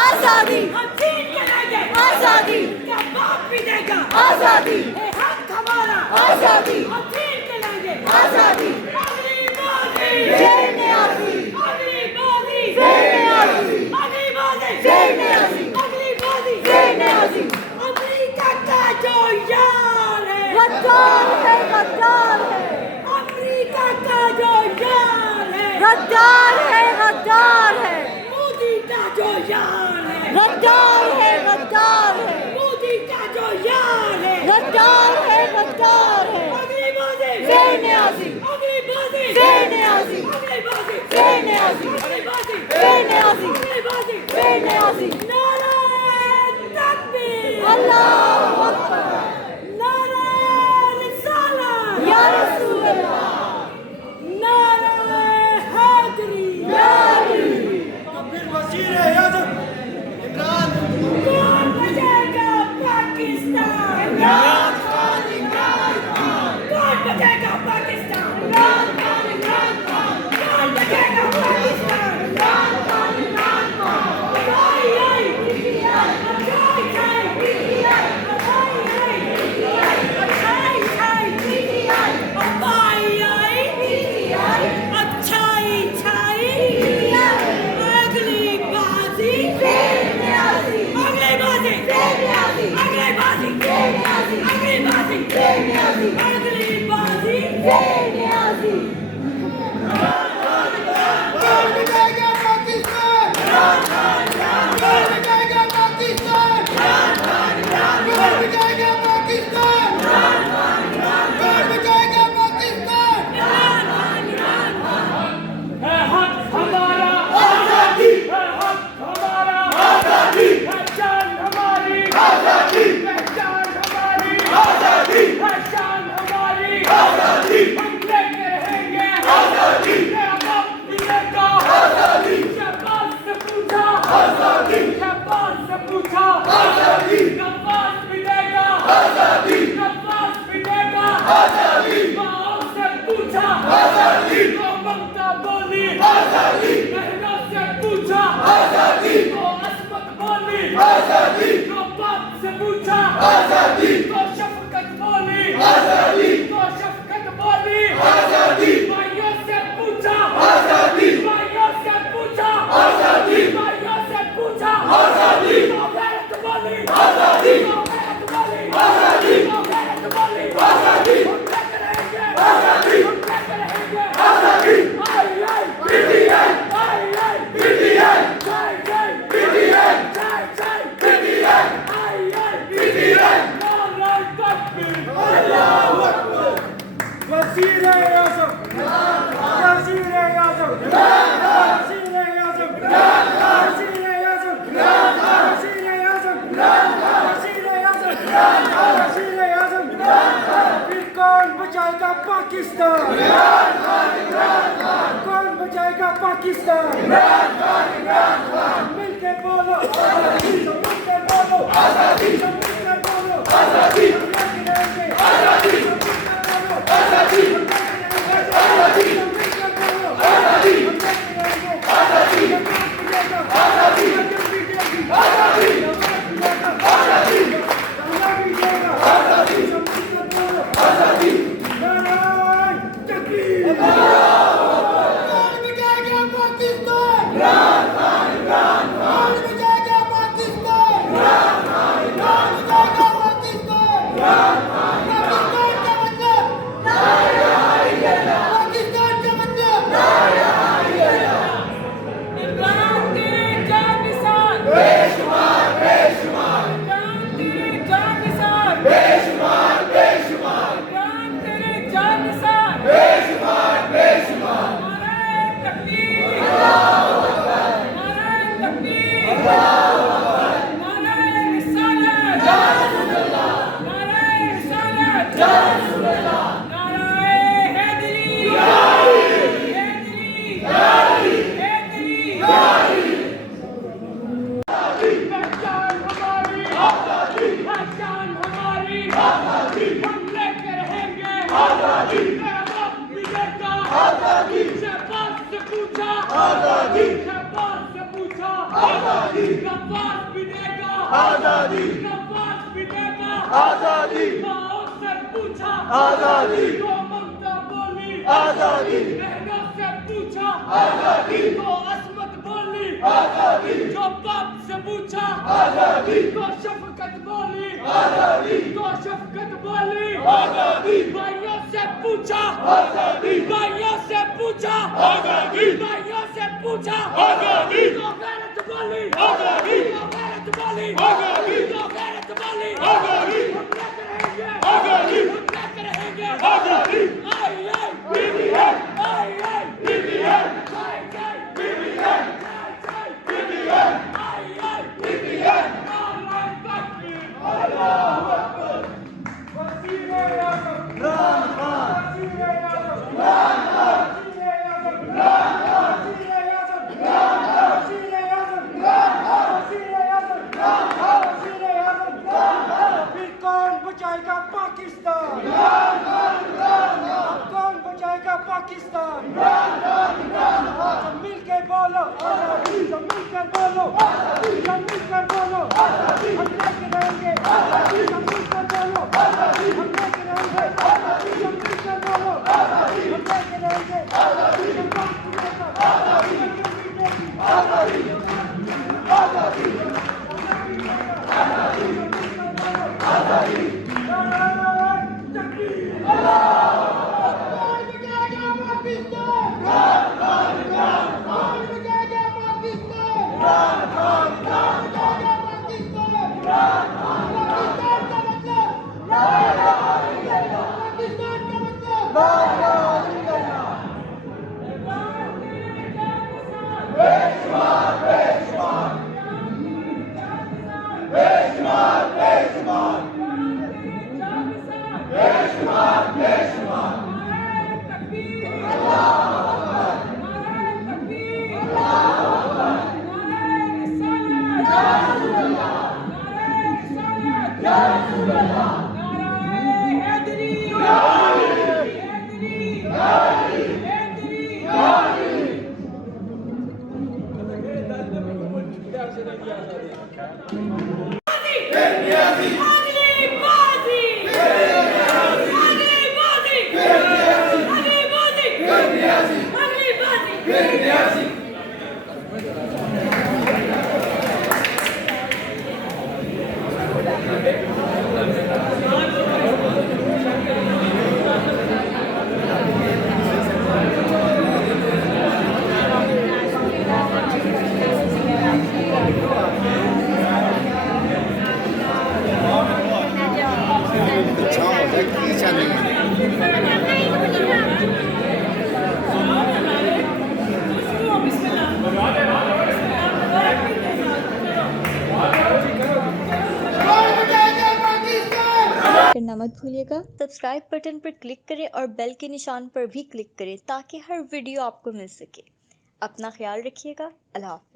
आजादी आजादी क्या बाप भी देगा आजादी हक हमारा आजादी हम छीन के लाएंगे आजादी अगली बाजी जय न्यासी अगली बाजी जय न्यासी अगली बाजी जय न्यासी अगली बाजी जय न्यासी अमेरिका का जो यार है गद्दार है अमेरिका का जो यार है गद्दार है मोदी का जो यार है गद्दार है मोदी का जो यार है गद्दार है अगली बाजी जय न्यासी अगली बाजी जय न्यासी अगली बाजी जय न्यासी अगली बाजी जय न्यासी अगली बाजी जय न्यासी नारे तकबीर अल्लाहू अकबर नारे रिसालत या रसूल अल्लाह नारे हैदरी या अली फिर वज़ीर-ए-आज़म इमरान कौन बचाएगा पाकिस्तान इमरान खान कौन बचाएगा पाकिस्तान कौन बचाएगा पाकिस्तान अगली बाजी जय न्यासी कौन बचाएगा पाकिस्तान कौन बचाएगा पाकिस्तान कौन बचाएगा पाकिस्तान कौन बचाएगा पाकिस्तान है हक हमारा आजादी है हक हमारा आजादी पहचान हमारी आजादी पहचान हमारी आजादी पहचान हमारी आजादी हम लेके रहेंगे आजादी तेरा बाप मिलेगा आजादी शहबाज से पूछा आजादी शहबाज से पूछा आजादी शहबाज मिलेगा आजादी शहबाज मिलेगा आजादी माओ से पूछा आजादी तो ममता बोली आजादी बहनों से पूछा आजादी तो अस्मत बोली आजादी तो बाप से पूछा आजादी तो शफकत बोली आजादी तो शफकत बोली आजादी भाइयों से पूछा आजादी भाइयों से पूछा आजादी भाइयों से पूछा आजादी तो गैरत बोली आजादी तो गैरत बोली आजादी तो गैरत बोली आजादी हम आजादी नवाज विदेगा आजादी माओ से पूछा आजादी तो ममता बोली आजादी बहनों से पूछा आजादी तो असमत बोली आजादी जो बाप से पूछा आजादी तो शफकत बोली आजादी तो शफकत बोली आजादी भाइयों से पूछा आजादी भाइयों से पूछा आजादी भाइयों से पूछा आजादी तो गैरत बोली आजादी तो गैरत बोली आजादी तो गैरत बोली आजादी हम लेकर रहेंगे आजादी हम लेकर रहेंगे आजादी आई आई बीबीएम आई आई बीबीएम आई आई बीबीएम आई आई बीबीएम आई आई बीबीएम अल्लाह तकबीर अल्लाहू अकबर वज़ीर-ए आज़म इमरान खान वज़ीर-ए आज़म इमरान खान वज़ीर-ए आज़म इमरान खान वज़ीर-ए आज़म इमरान खान वज़ीर-ए आज़म इमरान खान वज़ीर-ए आज़म इमरान खान वज़ीर-ए आज़म इमरान खान फिर कौन बचाएगा पाकिस्तान इमरान खान इमरान खान अब कौन बचाएगा पाकिस्तान इमरान खान इमरान खान सब मिल के बोलो आजादी सब मिल कर बोलो आजादी सब मिल कर बोलो आजादी हम लेके रहेंगे आजादी सब मिल कर बोलो आजादी हम लेके रहेंगे आजादी सब मिल कर बोलो आजादी हम लेके रहेंगे आजादी हम बात करेंगे आजादी हम मिलेगी आजादी आजादी आजादी बेशुमार बेशुमार बेशुमार बेशुमार करना मत भूलिएगा। सब्सक्राइब बटन पर क्लिक करें और बेल के निशान पर भी क्लिक करें ताकि हर वीडियो आपको मिल सके। अपना ख्याल रखिएगा। अल्लाह हाफ़िज़।